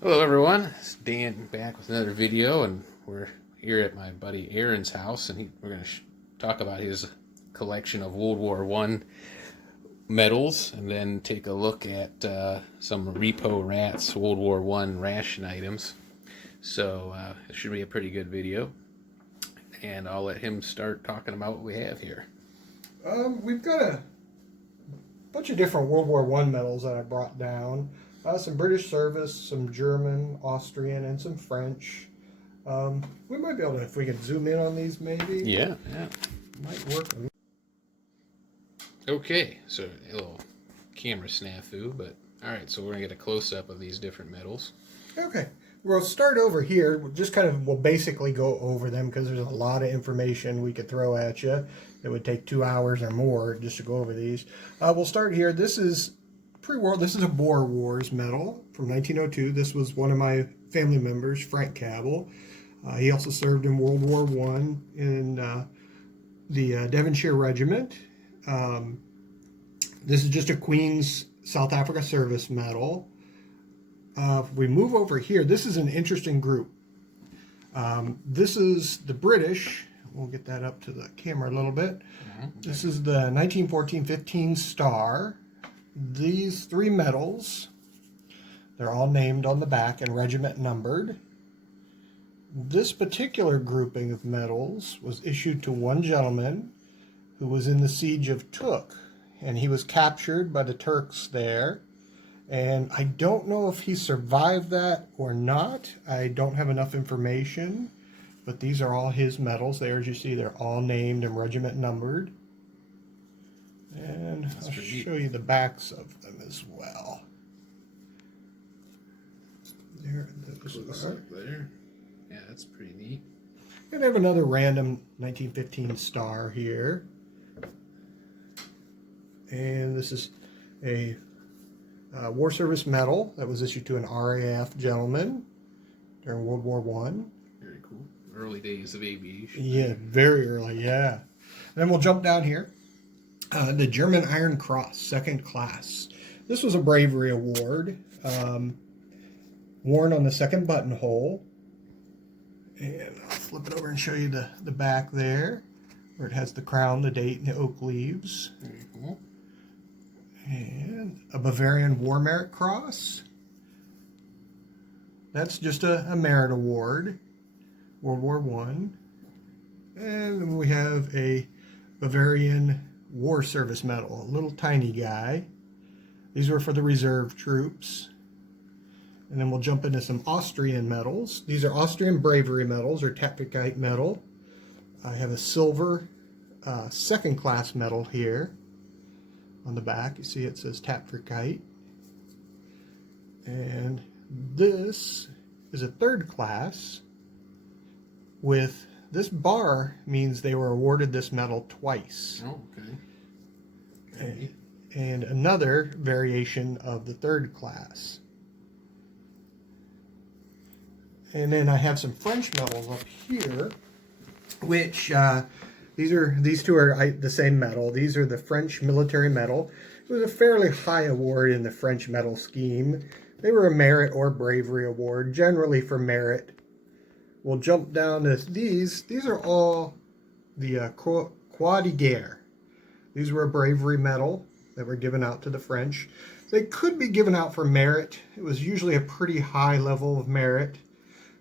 Hello everyone, it's Dan back with another video, and we're here at my buddy Aaron's house, and we're going to talk about his collection of World War One medals, and then take a look at some Repro Rats World War One ration items. So it should be a pretty good video, and I'll let him start talking about what we have here. We've got a bunch of different World War One medals that I brought down. Some British service, some German, Austrian, and some French. We might be able to, if we could zoom in on these maybe. Yeah. Might work. Okay, so a little camera snafu, but alright, so we're going to get a close-up of these different medals. Okay, we'll start over here. We'll basically go over them because there's a lot of information we could throw at you. It would take 2 hours or more just to go over these. We'll start here. This is pre-war. This is a Boer Wars medal from 1902. This was one of my family members, Frank Cabell. He also served in World War One in the Devonshire Regiment. This is just a Queen's South Africa Service medal. If we move over here, this is an interesting group. This is the British. We'll get that up to the camera a little bit. This is the 1914-15 Star. These three medals, they're all named on the back and regiment numbered. This particular grouping of medals was issued to one gentleman who was in the siege of Took, and he was captured by the Turks there. And I don't know if he survived that or not. I don't have enough information, but these are all his medals. There, as you see, they're all named and regiment numbered. And I'll show you the backs of them as well. There, those are. There. Yeah, that's pretty neat. And I have another random 1915 Star here. And this is a war service medal that was issued to an RAF gentleman during World War One. Very cool. Early days of aviation. Yeah, very early, yeah. And then we'll jump down here. The German Iron Cross, second class. This was a bravery award, worn on the second buttonhole. And I'll flip it over and show you the back there, where it has the crown, the date, and the oak leaves. Very cool. And a Bavarian War Merit Cross. That's just a merit award, World War One. And then we have a Bavarian War Service Medal, a little tiny guy. These were for the reserve troops. And then we'll jump into some Austrian medals. These are Austrian Bravery Medals, or Tapferkeit Medal. I have a silver second class medal here. On the back, you see it says Tapferkeit. And this is a third class. With this bar means they were awarded this medal twice. Oh, okay. And another variation of the third class. And then I have some French medals up here, which these two are the same medal. These are the French Military Medal. It was a fairly high award in the French medal scheme. They were a merit or bravery award, generally for merit. We'll jump down to these. These are all the Croix de Guerre. These were a bravery medal that were given out to the French. They could be given out for merit. It was usually a pretty high level of merit.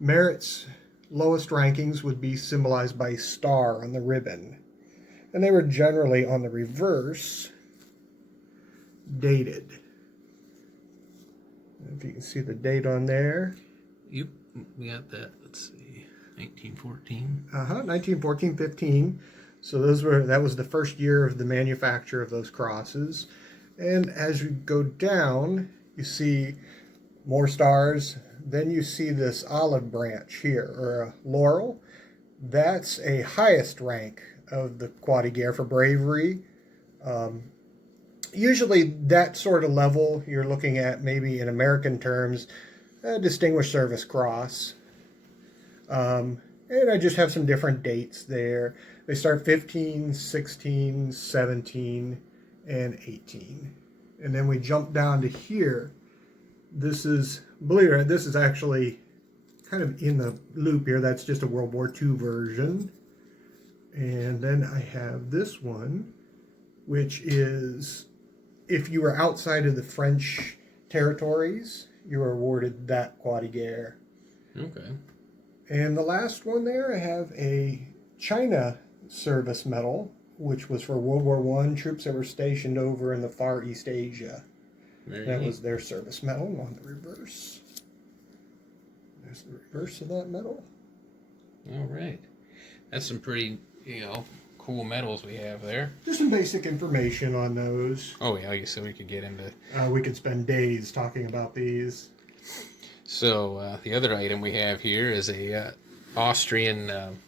Merit's lowest rankings would be symbolized by a star on the ribbon. And they were generally on the reverse, dated. If you can see the date on there. Yep, we got that. Let's see, 1914. 1914-15. So that was the first year of the manufacture of those crosses. And as you go down, you see more stars. Then you see this olive branch here, or a laurel. That's a highest rank of the Croix de Guerre for bravery. Usually that sort of level you're looking at, maybe in American terms, a Distinguished Service Cross. And I just have some different dates there. They start 15, 16, 17, and 18. And then we jump down to here. This is, believe it or not, this is actually kind of in the loop here. That's just a World War II version. And then I have this one, which is if you were outside of the French territories, you were awarded that Croix de Guerre. Okay. And the last one there, I have a China Service Medal, which was for World War I troops that were stationed over in the Far East Asia. That was their service medal on the reverse. There's the reverse of that medal. All right. That's some pretty, cool medals we have there. Just some basic information on those. Oh, yeah, I guess so we could get into... We could spend days talking about these. So, the other item we have here is a Austrian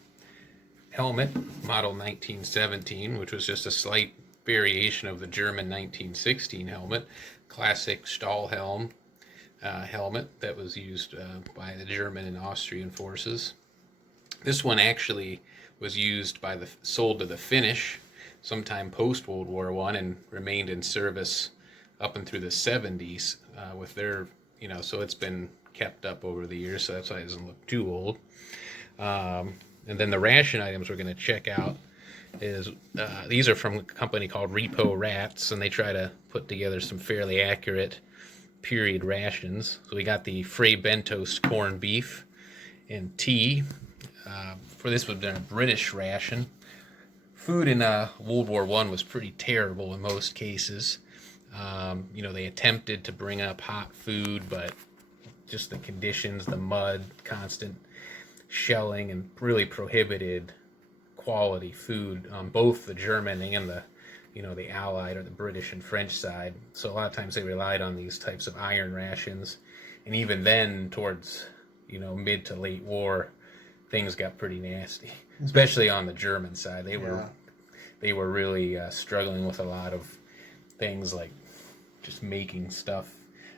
helmet, model 1917, which was just a slight variation of the German 1916 helmet. Classic Stahlhelm helmet that was used by the German and Austrian forces. This one actually was used sold to the Finnish sometime post World War I and remained in service up and through the 70s with their, so it's been kept up over the years, so that's why it doesn't look too old. And then the ration items we're going to check out is these are from a company called Repro Rats, and they try to put together some fairly accurate period rations. So we got the Frey Bentoast corned beef and tea. For this would have been a British ration. Food in World War I was pretty terrible in most cases. They attempted to bring up hot food, but just the conditions, the mud, constant shelling, and really prohibited quality food on both the German and the Allied or the British and French side. So a lot of times they relied on these types of iron rations, and even then, towards mid to late war, things got pretty nasty, especially on the German side. They were really struggling with a lot of things like just making stuff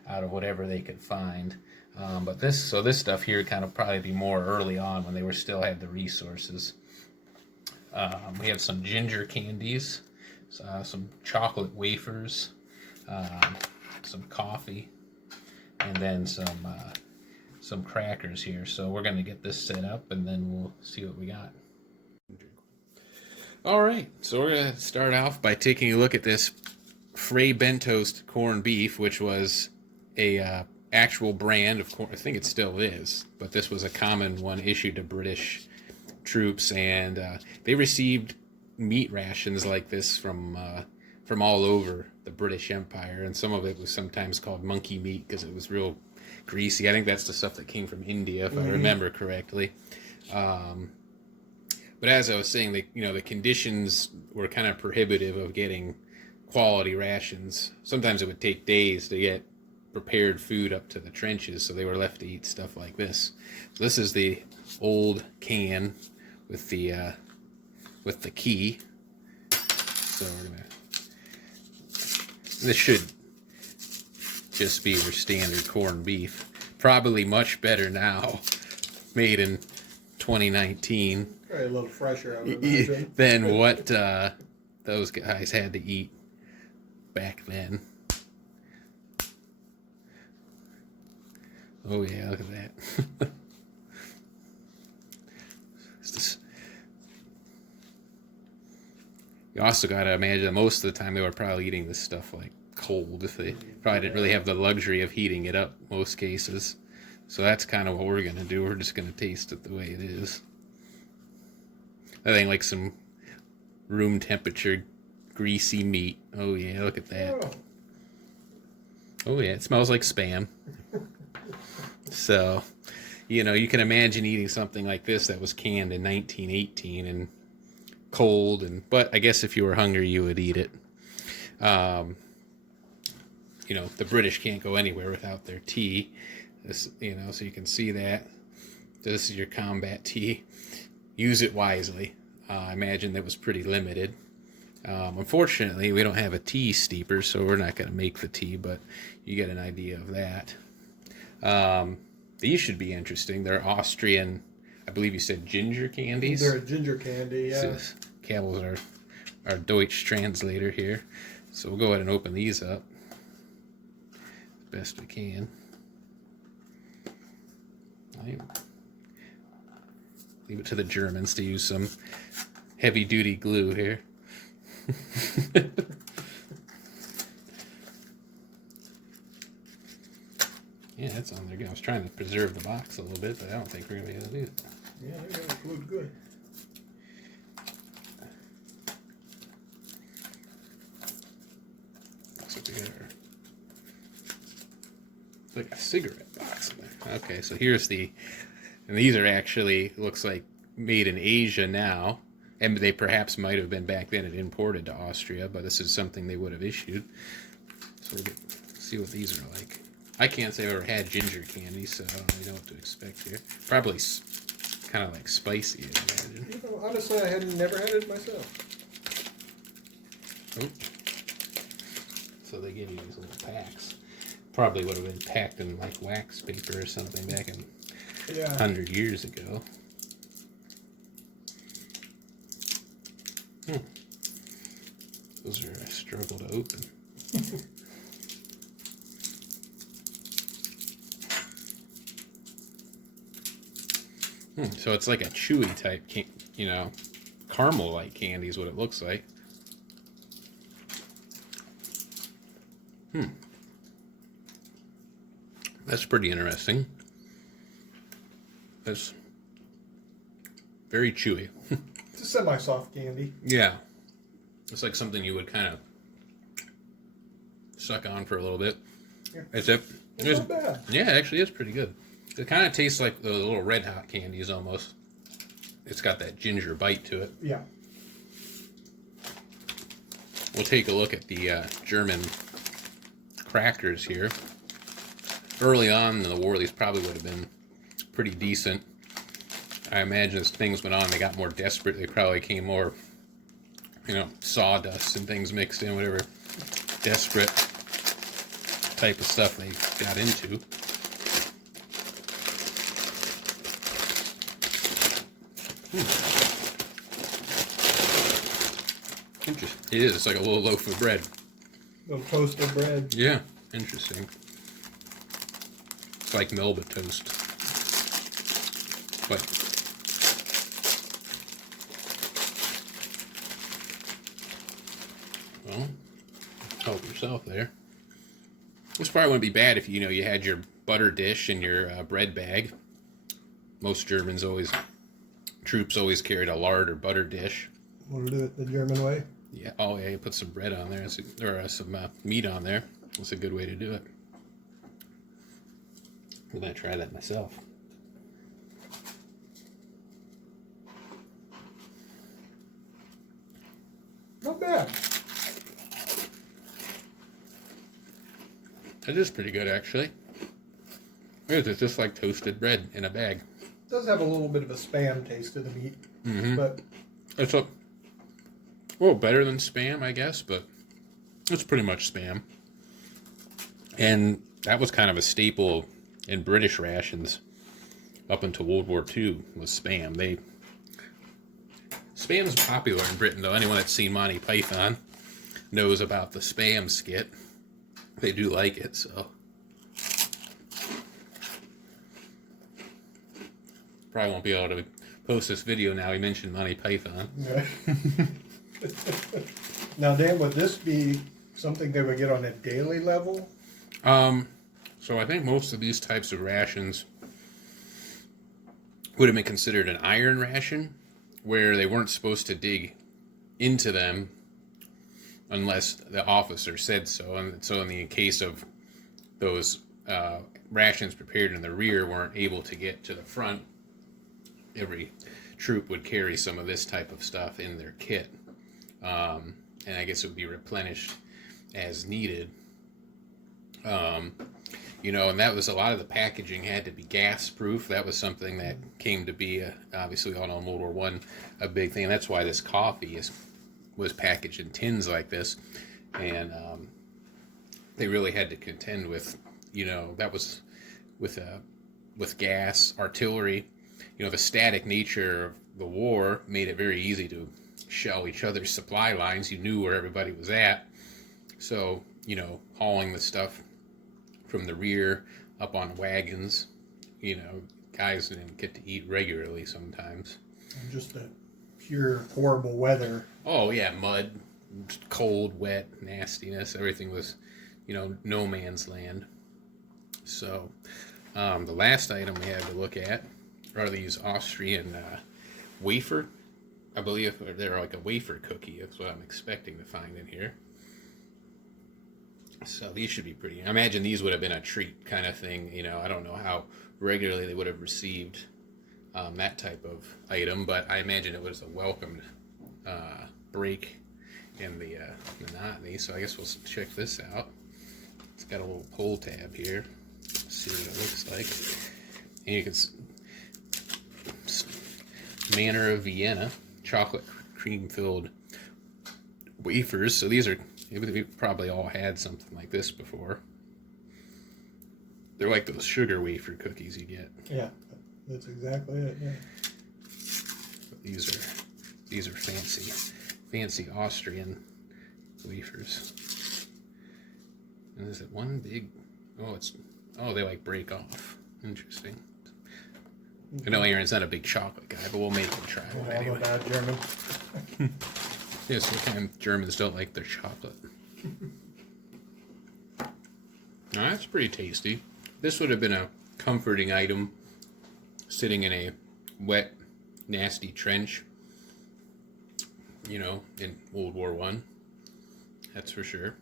out of whatever they could find. But this stuff here kind of probably be more early on when they still had the resources. We have some ginger candies, some chocolate wafers, some coffee, and then some crackers here. So we're going to get this set up, and then we'll see what we got. All right, so we're going to start off by taking a look at this Frey Bentoast corned beef, which was a actual brand of corn. I think it still is, but this was a common one issued to British troops, and they received meat rations like this from all over the British Empire, and some of it was sometimes called monkey meat because it was real greasy. I think that's the stuff that came from India, if I remember correctly. But as I was saying, the conditions were kind of prohibitive of getting quality rations. Sometimes it would take days to get prepared food up to the trenches, so they were left to eat stuff like this. So this is the old can with the key. So this should just be your standard corned beef. Probably much better now, made in 2019. Probably a little fresher, I would imagine, than what those guys had to eat back then. Oh yeah, look at that. You also got to imagine that most of the time they were probably eating this stuff like cold. If they probably didn't really have the luxury of heating it up most cases. So that's kind of what we're going to do. We're just going to taste it the way it is. I think like some room temperature greasy meat. Oh yeah, look at that. Oh yeah, it smells like Spam. So, you can imagine eating something like this that was canned in 1918 and cold, but I guess if you were hungry, you would eat it. The British can't go anywhere without their tea. This, so you can see that. This is your combat tea. Use it wisely. I imagine that was pretty limited. Unfortunately, we don't have a tea steeper, so we're not going to make the tea, but you get an idea of that. These should be interesting. They're Austrian, I believe you said ginger candies. They're a ginger candy, yeah. Campbell's our Deutsch translator here. So we'll go ahead and open these up as best we can. Leave it to the Germans to use some heavy-duty glue here. Yeah, that's on there. I was trying to preserve the box a little bit, but I don't think we're going to be able to do it. Yeah, they're going to glued good. Looks like we got our... It's like a cigarette box in there. Okay, so here's the... And these are actually, looks like, made in Asia now. And they perhaps might have been back then and imported to Austria, but this is something they would have issued. So we'll see what these are like. I can't say I've ever had ginger candy, so I don't really know what to expect here. Probably kind of like spicy, I imagine. You know, honestly, I had never had it myself. Oh. So they give you these little packs. Probably would have been packed in like wax paper or something back in 100 years ago. Those are a struggle to open. So it's like a chewy type, caramel-like candy is what it looks like. That's pretty interesting. That's very chewy. It's a semi-soft candy. Yeah. It's like something you would kind of suck on for a little bit. Yeah. That's it. It's not bad. Yeah, it actually is pretty good. It kind of tastes like the little Red Hot candies almost. It's got that ginger bite to it. Yeah. We'll take a look at the German crackers here. Early on in the war, these probably would have been pretty decent. I imagine as things went on, they got more desperate. They probably came more, sawdust and things mixed in, whatever desperate type of stuff they got into. Interesting. It is. It's like a little loaf of bread. Little toasted bread. Yeah. Interesting. It's like Melba toast. But well, help yourself there. This probably wouldn't be bad if you had your butter dish and your bread bag. Most troops always carried a lard or butter dish. Want to do it the German way? Yeah. Oh yeah, you put some bread on there, or some meat on there. That's a good way to do it. I'm gonna try that myself. Not bad. It is pretty good, actually. It's just like toasted bread in a bag. It does have a little bit of a Spam taste to the meat, but It's a little better than Spam, I guess, but it's pretty much Spam. And that was kind of a staple in British rations up until World War II was Spam. Spam's popular in Britain, though. Anyone that's seen Monty Python knows about the Spam skit. They do like it, so. Probably won't be able to post this video now. We mentioned Monty Python. yeah. Now, Dan, would this be something they would get on a daily level? So I think most of these types of rations would have been considered an iron ration, where they weren't supposed to dig into them unless the officer said so. And so in the case of those rations prepared in the rear weren't able to get to the front, every troop would carry some of this type of stuff in their kit. And I guess it would be replenished as needed. And that was a lot of the packaging had to be gas proof. That was something that came to be, obviously, all in World War I, a big thing. That's why this coffee was packaged in tins like this. And they really had to contend with, that was with gas, artillery. The static nature of the war made it very easy to shell each other's supply lines. You knew where everybody was at. So, hauling the stuff from the rear up on wagons, guys didn't get to eat regularly sometimes. And just the pure horrible weather. Oh yeah, mud, cold, wet, nastiness. Everything was, no man's land. So, the last item we had to look at are these Austrian wafer. I believe they're like a wafer cookie. That's what I'm expecting to find in here. So these should be pretty. I imagine these would have been a treat kind of thing. I don't know how regularly they would have received that type of item, but I imagine it was a welcomed break in the monotony. So I guess we'll check this out. It's got a little pull tab here. Let's see what it looks like. And you can Manor of Vienna chocolate cream filled wafers. So these are, we've probably all had something like this before. They're like those sugar wafer cookies you get. Yeah, that's exactly it. Yeah. But these are fancy Austrian wafers. And is it one big? They like break off. Interesting. I know Aaron's not a big chocolate guy, but we'll make him try one I'm anyway. a bad German. Yes, what kind of Germans don't like their chocolate? That's pretty tasty. This would have been a comforting item sitting in a wet, nasty trench, in World War I. That's for sure.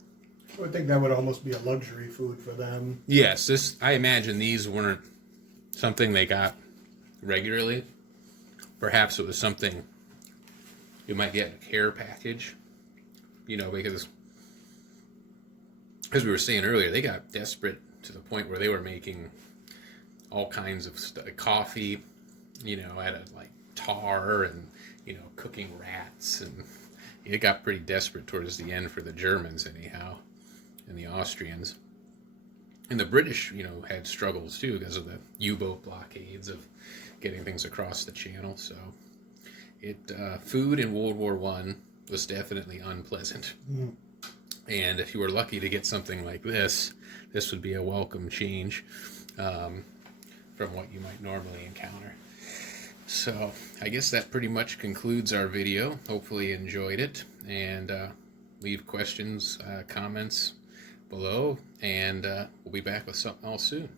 I would think that would almost be a luxury food for them. Yes, I imagine these weren't something they got regularly. Perhaps it was something you might get in a care package, because as we were saying earlier, they got desperate to the point where they were making all kinds of coffee, out of like tar and, cooking rats, and it got pretty desperate towards the end for the Germans anyhow, and the Austrians. And the British, had struggles too because of the U-boat blockades of getting things across the channel. So, food in World War I was definitely unpleasant. Mm. And if you were lucky to get something like this would be a welcome change from what you might normally encounter. So, I guess that pretty much concludes our video. Hopefully you enjoyed it, and leave questions, comments below, and we'll be back with something else soon.